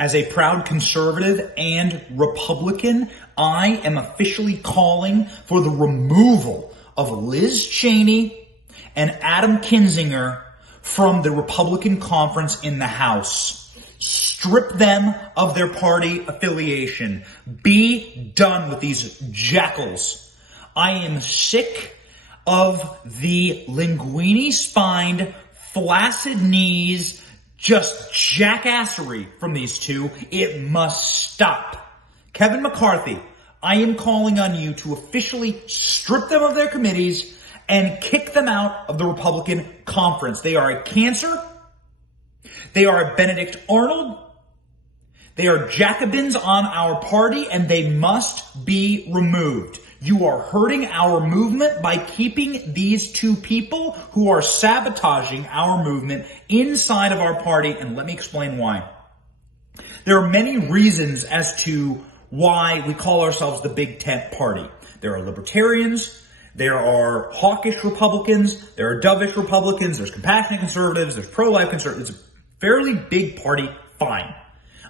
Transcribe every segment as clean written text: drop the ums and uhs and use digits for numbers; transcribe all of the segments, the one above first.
As a proud conservative and Republican, I am officially calling for the removal of Liz Cheney and Adam Kinzinger from the Republican conference in the House. Strip them of their party affiliation. Be done with these jackals. I am sick of the linguini-spined, flaccid knees, just jackassery from these two. It must stop. Kevin McCarthy, I am calling on you to officially strip them of their committees and kick them out of the Republican conference. They are a cancer. They are a Benedict Arnold. They are Jacobins on our party, and they must be removed. You are hurting our movement by keeping these two people who are sabotaging our movement inside of our party, and let me explain why. There are many reasons as to why we call ourselves the Big Tent Party. There are libertarians, there are hawkish Republicans, there are dovish Republicans, there's compassionate conservatives, there's pro-life conservatives. It's a fairly big party, fine.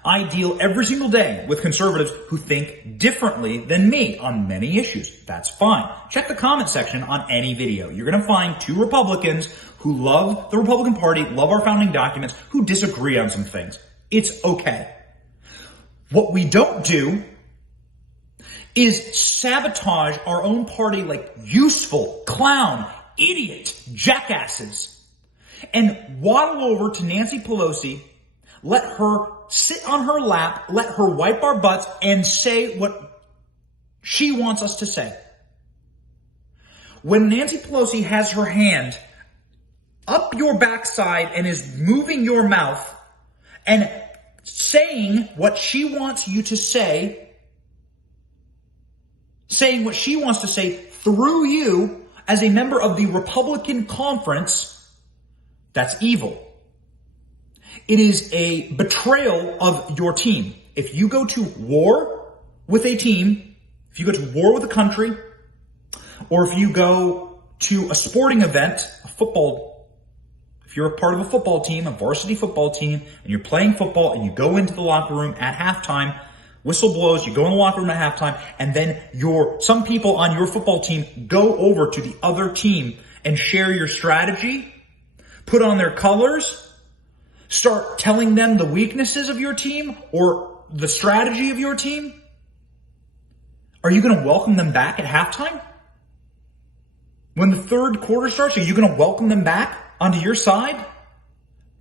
I deal every single day with conservatives who think differently than me on many issues. That's fine. Check the comment section on any video. You're going to find two Republicans who love the Republican Party, love our founding documents, who disagree on some things. It's okay. What we don't do is sabotage our own party like useful, clown, idiot, jackasses, and waddle over to Nancy Pelosi, let her sit on her lap, let her wipe our butts, and say what she wants us to say. When Nancy Pelosi has her hand up your backside and is moving your mouth and saying what she wants you to say, saying what she wants to say through you as a member of the Republican conference, that's evil. It is a betrayal of your team. If you go to war with a team, if you go to war with a country, or if you go to a sporting event, a football, if you're a part of a football team, a varsity football team, and you're playing football and you go into the locker room at halftime, whistle blows, you go in the locker room at halftime, and then some people on your football team go over to the other team and share your strategy, put on their colors, start telling them the weaknesses of your team or the strategy of your team. Are you going to welcome them back at halftime? When the third quarter starts, are you going to welcome them back onto your side?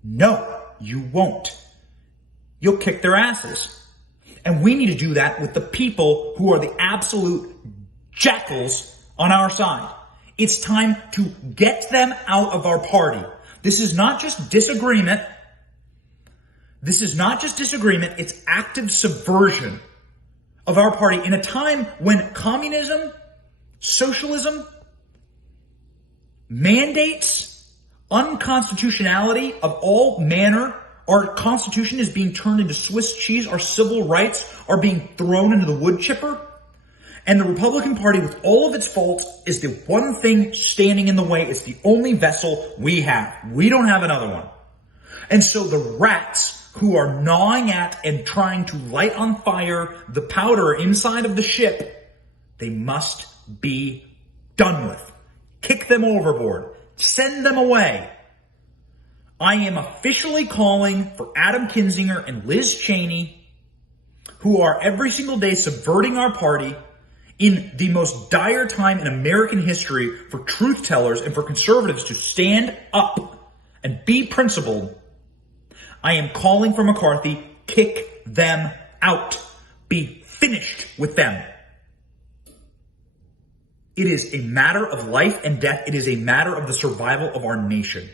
No, you won't. You'll kick their asses. And we need to do that with the people who are the absolute jackals on our side. It's time to get them out of our party. This is not just disagreement. This is not just disagreement, it's active subversion of our party in a time when communism, socialism, mandates, unconstitutionality of all manner, our Constitution is being turned into Swiss cheese, our civil rights are being thrown into the wood chipper, and the Republican Party, with all of its faults, is the one thing standing in the way. It's the only vessel we have. We don't have another one. And so the rats who are gnawing at and trying to light on fire the powder inside of the ship, they must be done with. Kick them overboard. Send them away. I am officially calling for Adam Kinzinger and Liz Cheney, who are every single day subverting our party in the most dire time in American history for truth tellers and for conservatives to stand up and be principled. I am calling for McCarthy, kick them out. Be finished with them. It is a matter of life and death. It is a matter of the survival of our nation.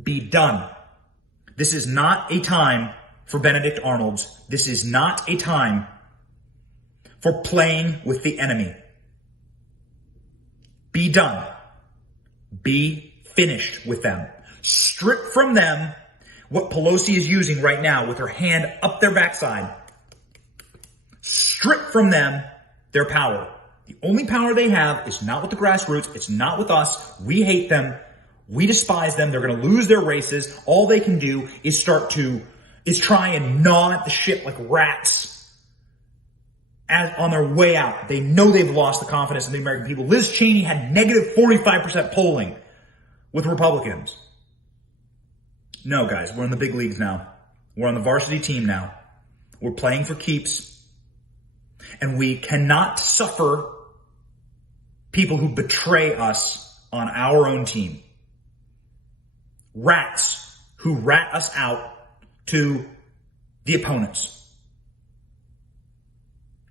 Be done. This is not a time for Benedict Arnolds. This is not a time for playing with the enemy. Be done. Be finished with them. Strip from them what Pelosi is using right now with her hand up their backside. Strip from them their power. The only power they have is not with the grassroots. It's not with us. We hate them. We despise them. They're going to lose their races. All they can do is start to is try and gnaw at the ship like rats on their way out. They know they've lost the confidence in the American people. Liz Cheney had negative 45% polling with Republicans. No, guys, we're in the big leagues now. We're on the varsity team now. We're playing for keeps. And we cannot suffer people who betray us on our own team. Rats who rat us out to the opponents.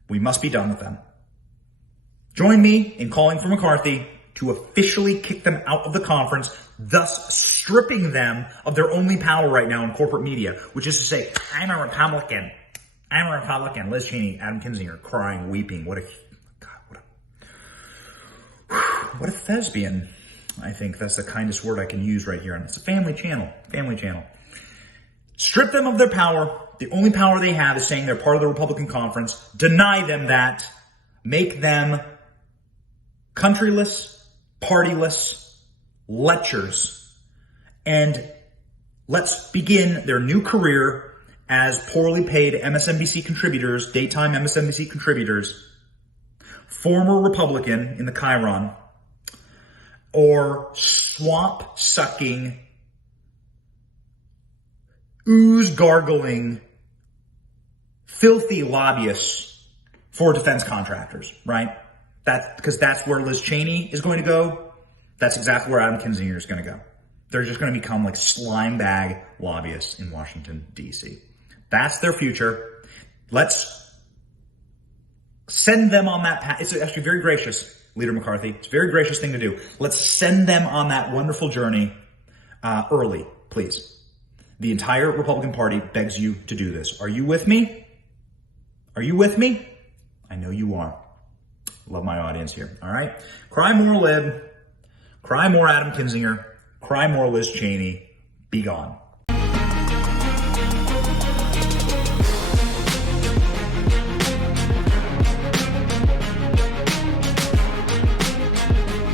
We must be done with them. Join me in calling for McCarthy to officially kick them out of the conference, thus stripping them of their only power right now in corporate media, which is to say, I'm a Republican. I'm a Republican. Liz Cheney, Adam Kinzinger, crying, weeping. What a thespian. I think that's the kindest word I can use right here. And it's a family channel. Family channel. Strip them of their power. The only power they have is saying they're part of the Republican conference. Deny them that. Make them countryless, partyless, lechers. And let's begin their new career as poorly paid MSNBC contributors, daytime MSNBC contributors, former Republican in the Chiron, or swamp-sucking, ooze-gargling, filthy lobbyists for defense contractors, right? Because that's where Liz Cheney is going to go. That's exactly where Adam Kinzinger is going to go. They're just going to become like slime bag lobbyists in Washington, D.C. That's their future. Let's send them on that path. It's actually very gracious, Leader McCarthy. It's a very gracious thing to do. Let's send them on that wonderful journey early, please. The entire Republican Party begs you to do this. Are you with me? Are you with me? I know you are. Love my audience here. All right? Cry more, Lib. Cry more, Adam Kinzinger. Cry more, Liz Cheney. Be gone.